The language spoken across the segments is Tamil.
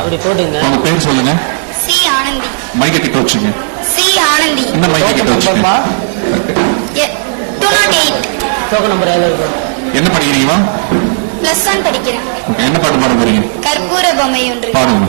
அப்படி போட்டுங்க. உங்க பேர் சொல்லுங்க. சி ஆனந்தி. மைக்க கிட்ட வச்சுங்க. சி ஆனந்தி. இந்த மைக்க கிட்ட வச்சுங்க. டோக்கன் நம்பர் எவ்வளோ இருக்கும் என்ன படிக்கிறீங்களா பிளஸ் ஒன் படிக்கிறேன். என்ன பாட்டு பாட போறீங்க? கற்பூர பொம்மை ஒன்று. பாடுங்க.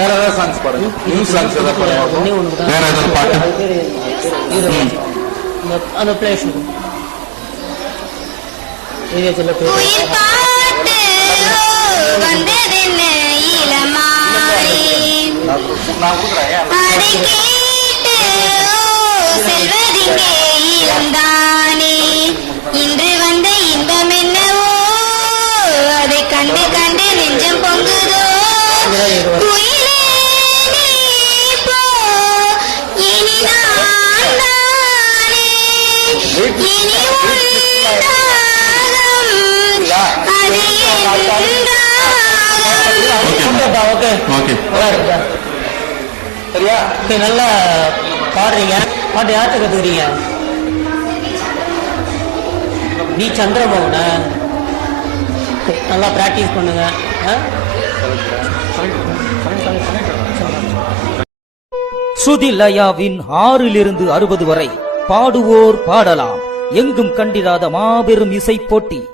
வேற ஏதாவது சாங்ஸ் பாடுங்க. நியூ சாங்ஸ் ஏதாவது பாடுங்க. வேற ஏதாவது பாட்டு? அந்த- பிளேஸ் சொல்ல செல்வதிங்கே இன்று வந்த இன்பம் என்னவோ அதை கண்டு கண்டு நெஞ்சம் பொங்குதோ ஓகே. ஓகே நல்லா சரியா பாடுறீங்க. பாட்டு யார்கிட்ட கத்துக்கிறீங்க? நீ Okay, நல்லா பிராக்டிஸ் பண்ணுங்க. ஆ? ஸ்ருதிலயாவின் ஆறிலிருந்து அறுபது வரை பாடுவோர் பாடலாம். எங்கும் கண்டிராத மாபெரும் இசை போட்டி.